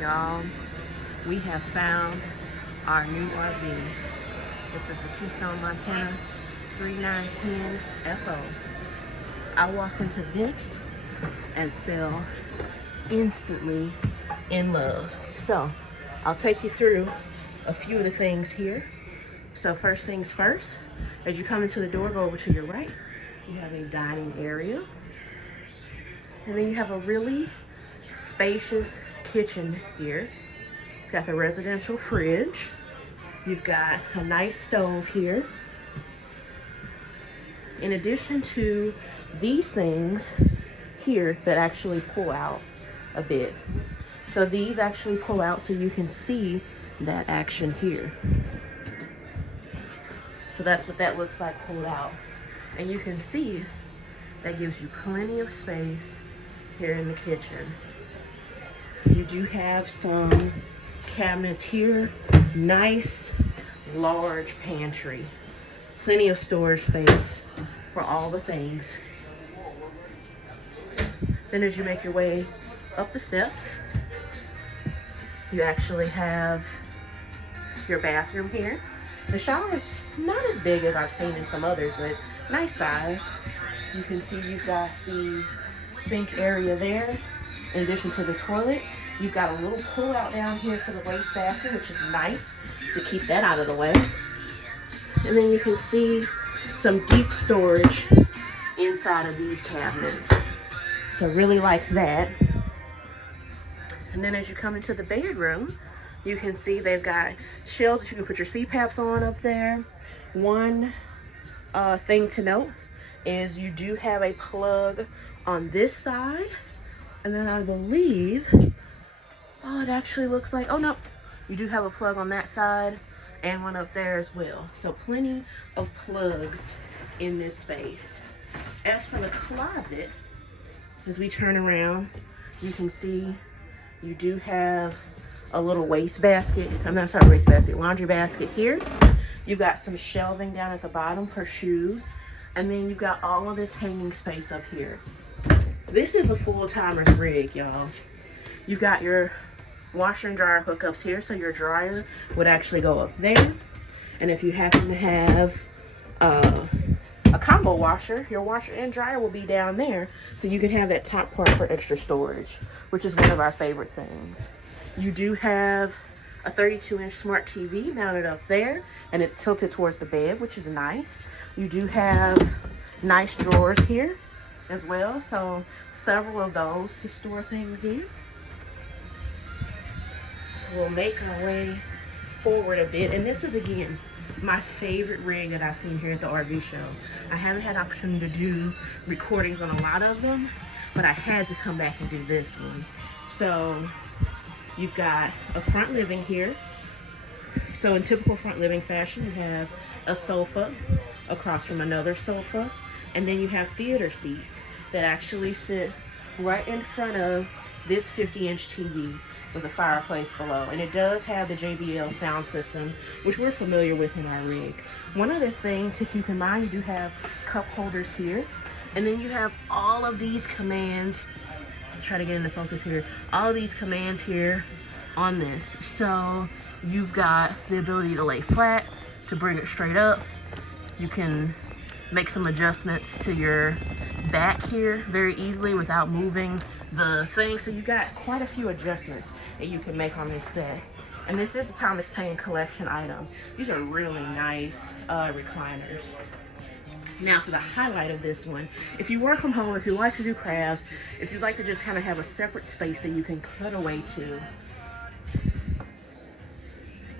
Y'all, we have found our new RV. This is the Keystone Montana 3910 FO. I walked into this and fell instantly in love. So I'll take you through a few of the things here. So first things first, as you come into the door, go over to your right. You have a dining area. And then you have a really spacious kitchen here. It's got the residential fridge. You've got a nice stove here. In addition to these things here that actually pull out a bit. So these actually pull out so you can see that action here. So that's what that looks like pulled out. And you can see that gives you plenty of space here in the kitchen. You do have some cabinets here. Nice, large pantry. Plenty of storage space for all the things. Then as you make your way up the steps, you actually have your bathroom here. The shower is not as big as I've seen in some others, but nice size. You can see you've got the sink area there. In addition to the toilet, you've got a little pull out down here for the wastebasket, which is nice to keep that out of the way. And then you can see some deep storage inside of these cabinets. So really like that. And then as you come into the bedroom, you can see they've got shelves that you can put your CPAPs on up there. One thing to note is you do have a plug on this side. And then I believe, oh, it actually looks like, oh no, you do have a plug on that side and one up there as well. So plenty of plugs in this space. As for the closet, as we turn around, you can see you do have a little wastebasket. I'm not sorry, wastebasket, laundry basket here. You've got some shelving down at the bottom for shoes. And then you've got all of this hanging space up here. This is a full-timer's rig, y'all. You've got your washer and dryer hookups here, so your dryer would actually go up there. And if you happen to have a combo washer, your washer and dryer will be down there, so you can have that top part for extra storage, which is one of our favorite things. You do have a 32-inch smart TV mounted up there, and it's tilted towards the bed, which is nice. You do have nice drawers here as well, so several of those to store things in. So we'll make our way forward a bit, and this is again my favorite rig that I've seen here at the RV show. I haven't had an opportunity to do recordings on a lot of them, but I had to come back and do this one. So you've got a front living here. So in typical front living fashion, you have a sofa across from another sofa. And then you have theater seats that actually sit right in front of this 50-inch TV with a fireplace below. And it does have the JBL sound system, which we're familiar with in our rig. One other thing to keep in mind, you do have cup holders here. And then you have all of these commands. Let's try to get into focus here. All of these commands here on this. So you've got the ability to lay flat, to bring it straight up. You can make some adjustments to your back here very easily without moving the thing. So you got quite a few adjustments that you can make on this set. And this is a Thomas Payne collection item. These are really nice recliners. Now for the highlight of this one, if you work from home, if you like to do crafts, if you like to just kind of have a separate space that you can cut away to,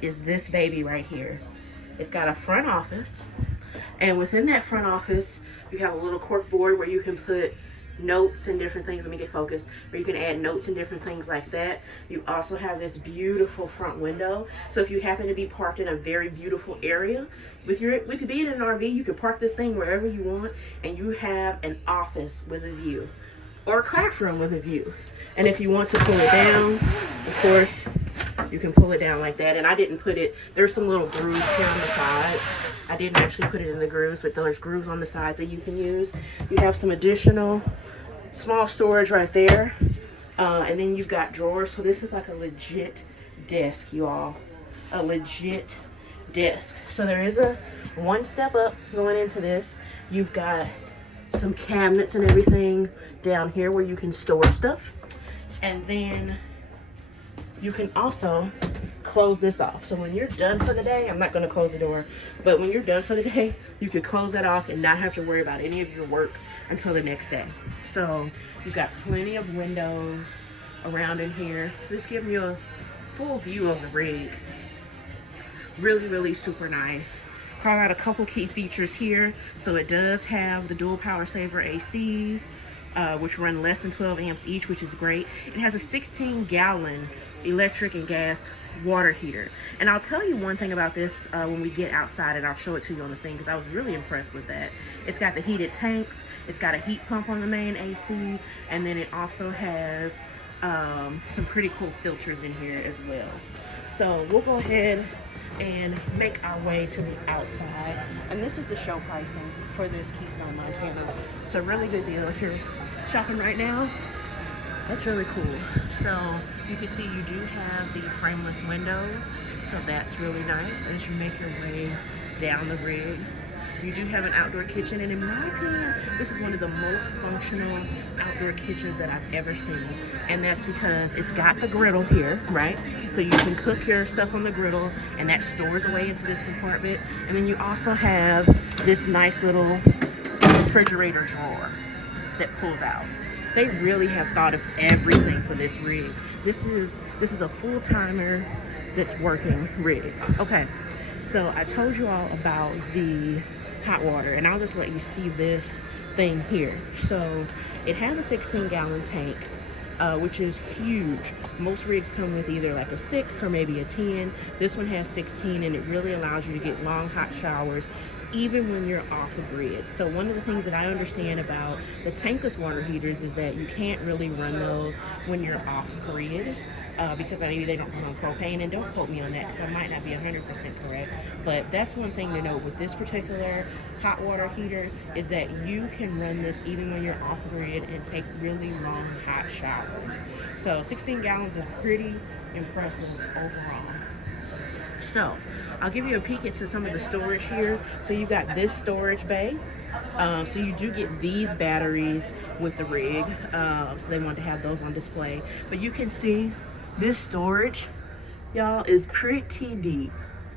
is this baby right here. It's got a front office. And within that front office, you have a little cork board where you can put notes and different things. Let me get focused. Where you can add notes and different things like that. You also have this beautiful front window. So if you happen to be parked in a very beautiful area, with being in an RV, you can park this thing wherever you want, and you have an office with a view, or a classroom with a view. And if you want to pull it down, of course, you can pull it down like that. And I didn't put it, there's some little grooves here on the sides. I didn't actually put it in the grooves, but there's grooves on the sides that you can use. You have some additional small storage right there. And then you've got drawers. So this is like a legit desk, you all. A legit desk. So there is a one step up going into this. You've got some cabinets and everything down here where you can store stuff. And then you can also close this off. So when you're done for the day, I'm not going to close the door, but when you're done for the day, you can close that off and not have to worry about any of your work until the next day. So you've got plenty of windows around in here. So just giving you a full view of the rig. Really, really super nice. Call out a couple key features here. So it does have the dual power saver ACs, which run less than 12 amps each, which is great. It has a 16-gallon electric and gas water heater. And I'll tell you one thing about this when we get outside, and I'll show it to you on the thing, because I was really impressed with that. It's got the heated tanks, it's got a heat pump on the main AC, and then it also has some pretty cool filters in here as well. So we'll go ahead and make our way to the outside. And this is the show pricing for this Keystone Montana. It's a really good deal if you're shopping right now. That's really cool. So you can see you do have the frameless windows, so that's really nice as you make your way down the rig. You do have an outdoor kitchen, and in my opinion, this is one of the most functional outdoor kitchens that I've ever seen. And that's because it's got the griddle here, right? So you can cook your stuff on the griddle, and that stores away into this compartment. And then you also have this nice little refrigerator drawer that pulls out. They really have thought of everything for this rig. This is a full-timer that's working rig. Okay, so I told you all about the hot water, and I'll just let you see this thing here. So it has a 16-gallon tank, which is huge. Most rigs come with either like a 6 or maybe a 10. This one has 16, and it really allows you to get long hot showers even when you're off the grid. So one of the things that I understand about the tankless water heaters is that you can't really run those when you're off grid, because maybe they don't run on propane, and don't quote me on that because I might not be 100% correct, but that's one thing to note with this particular hot water heater, is that you can run this even when you're off grid and take really long hot showers. So 16 gallons is pretty impressive overall. So I'll give you a peek into some of the storage here. So you've got this storage bay. So you do get these batteries with the rig. So they wanted to have those on display. But you can see this storage, y'all, is pretty deep.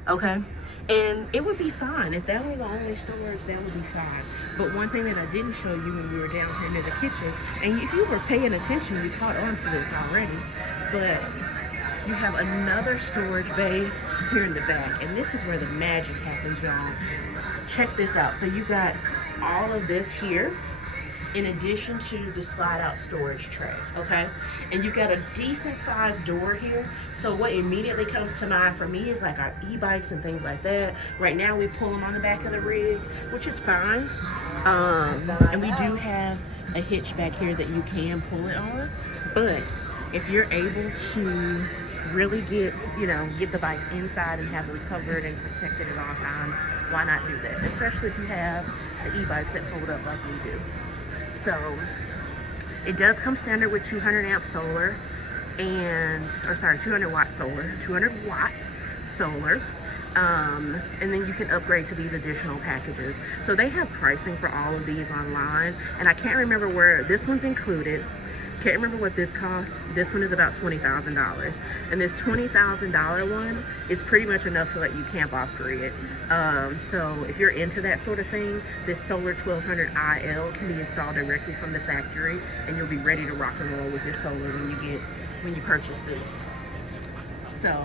Okay? And it would be fine. If that were the only storage, that would be fine. But one thing that I didn't show you when we were down here near the kitchen, and if you were paying attention, you caught on to this already, but you have another storage bay here in the back, and this is where the magic happens, y'all. Check this out. So you've got all of this here in addition to the slide out storage tray, okay? And you've got a decent sized door here. So what immediately comes to mind for me is like our e-bikes and things like that. Right now we pull them on the back of the rig, which is fine. And we do have a hitch back here that you can pull it on. But if you're able to really get the bikes inside and have them covered and protected at all times, why not do that? Especially if you have the e-bikes that fold up like we do. So it does come standard with 200 amp solar, 200 watt solar, 200 watt solar. And then you can upgrade to these additional packages. So they have pricing for all of these online, and I can't remember where this one's included. Can't remember what this costs. This one is about $20,000, and this $20,000 one is pretty much enough to let you camp off grid. So if you're into that sort of thing, this Solar 1200 IL can be installed directly from the factory, and you'll be ready to rock and roll with your solar when you purchase this. So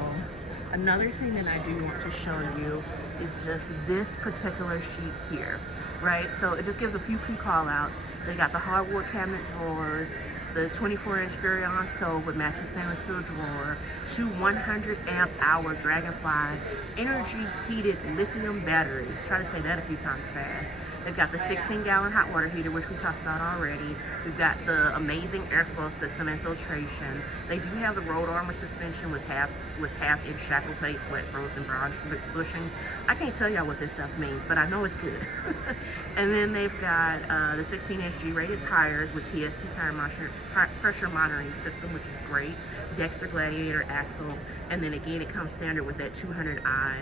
another thing that I do want to show you is just this particular sheet here, right? So it just gives a few key call outs. They got the hardwood cabinet drawers, the 24-inch Furrion stove with matching stainless steel drawer, 2 100 amp hour Dragonfly energy heated lithium batteries. Try to say that a few times fast. They've got the 16-gallon hot water heater, which we talked about already. We've got the amazing airflow system and filtration. They do have the road armor suspension with half-inch shackle plates, wet frozen bronze bushings. I can't tell y'all what this stuff means, but I know it's good. And then they've got the 16-inch G-rated tires with TST tire pressure monitoring system, which is great. Dexter Gladiator axles, and then again it comes standard with that 200i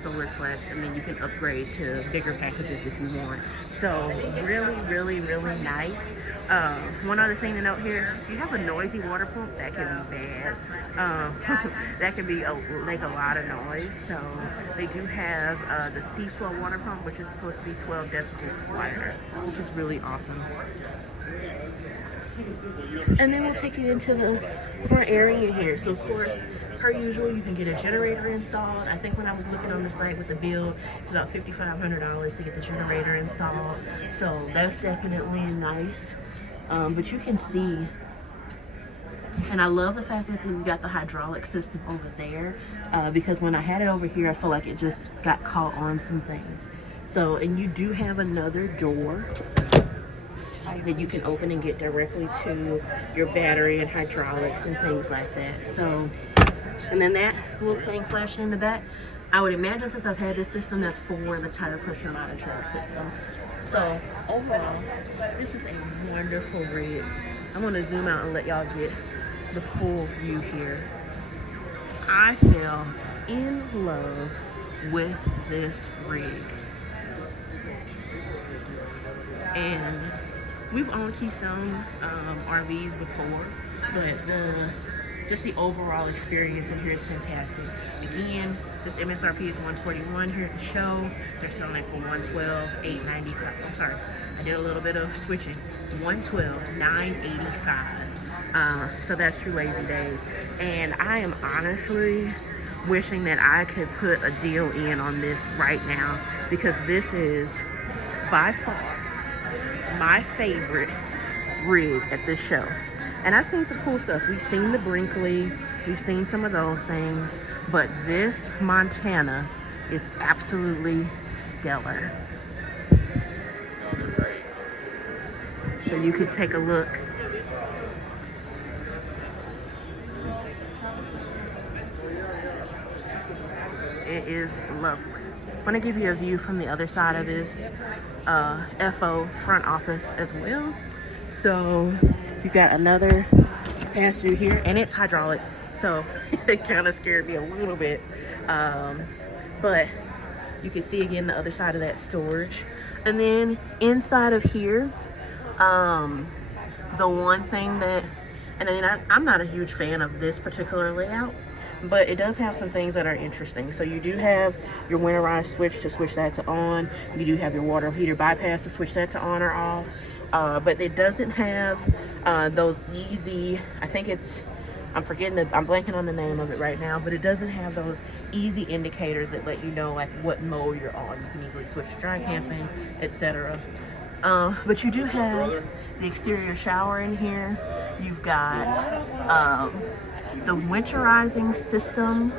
solar flex, and then you can upgrade to bigger packages if you want. So really nice. One other thing to note here, if you have a noisy water pump, that can be bad. That can be make a lot of noise. So they do have the Seaflow water pump, which is supposed to be 12 decibels quieter, which is really awesome. And then we'll take you into the front area here. So of course, per usual, you can get a generator installed. I think when I was looking on the site with the bill, it's about $5,500 to get the generator installed. So that's definitely nice. But you can see, and I love the fact that we've got the hydraulic system over there, because when I had it over here, I feel like it just got caught on some things. So, and you do have another door that you can open and get directly to your battery and hydraulics and things like that. So, and then that little thing flashing in the back, I would imagine since I've had this system, that's for the tire pressure monitoring system. So overall, this is a wonderful rig. I'm gonna zoom out and let y'all get the full view here. I fell in love with this rig. And we've owned Keystone RVs before, but just the overall experience in here is fantastic. Again, this MSRP is $141 here at the show. They're selling it for $112, $895. I'm sorry, I did a little bit of switching. $112, $985. So that's 2 lazy days. And I am honestly wishing that I could put a deal in on this right now, because this is by far my favorite rig at this show. And I've seen some cool stuff. We've seen the Brinkley, we've seen some of those things, but this Montana is absolutely stellar. So you could take a look. It is lovely. I want to give you a view from the other side of this FO front office as well. So you've got another pass through here, and it's hydraulic, so it kind of scared me a little bit. But you can see again the other side of that storage. And then inside of here, the one thing that, and then I'm not a huge fan of this particular layout, but it does have some things that are interesting. So you do have your winterized switch to switch that to on. You do have your water heater bypass to switch that to on or off. But it doesn't have those easy, I think it's, I'm blanking on the name of it right now, but it doesn't have those easy indicators that let you know like what mode you're on. You can easily switch to dry camping, etc. But you do have the exterior shower in here. You've got the winterizing system,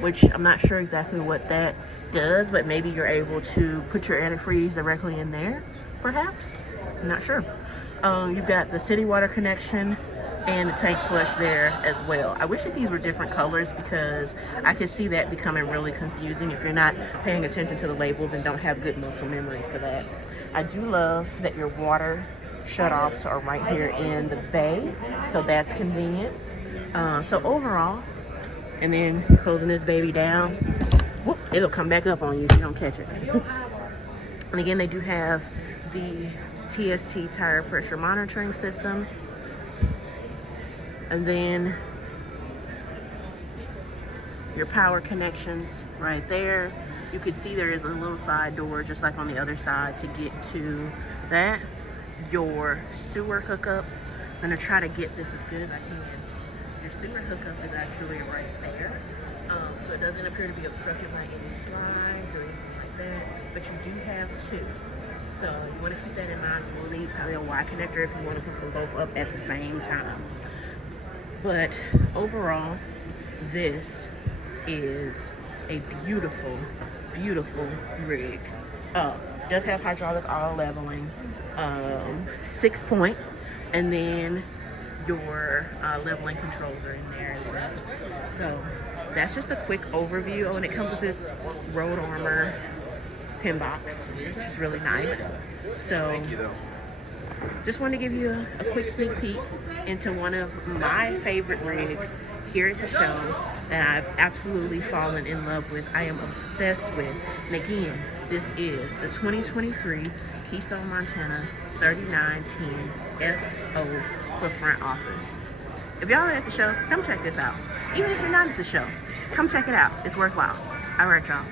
which I'm not sure exactly what that does, but maybe you're able to put your antifreeze directly in there, perhaps. I'm not sure. You've got the city water connection and the tank flush there as well. I wish that these were different colors, because I could see that becoming really confusing if you're not paying attention to the labels and don't have good muscle memory for that. I do love that your water shutoffs are right here in the bay, so that's convenient. So overall, and then closing this baby down, whoop, it'll come back up on you if you don't catch it. And again, they do have the TST tire pressure monitoring system. And then your power connections right there. You can see there is a little side door just like on the other side to get to that. Your sewer hookup, I'm gonna try to get this as good as I can. Your sewer hookup is actually right there. So it doesn't appear to be obstructed by any slides or anything like that, but you do have two. So you want to keep that in mind. You'll need probably a Y connector if you want to put them both up at the same time. But overall, this is a beautiful, beautiful rig. And does have hydraulic auto leveling, 6-point, and then your leveling controls are in there as well. So that's just a quick overview. Oh, and it comes with this Road Armor pin box, which is really nice. So just wanted to give you a quick sneak peek into one of my favorite rigs here at the show that I've absolutely fallen in love with. I am obsessed with. And again, this is the 2023 Keystone Montana 3910 FO for front office. If y'all are at the show, come check this out. Even if you're not at the show, come check it out. It's worthwhile. All right, y'all.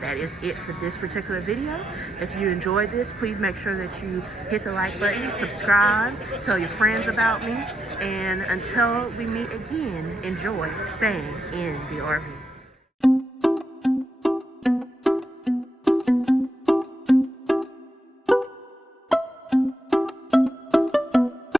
That is it for this particular video. If you enjoyed this, please make sure that you hit the like button, subscribe, tell your friends about me, and until we meet again, enjoy staying in the RV.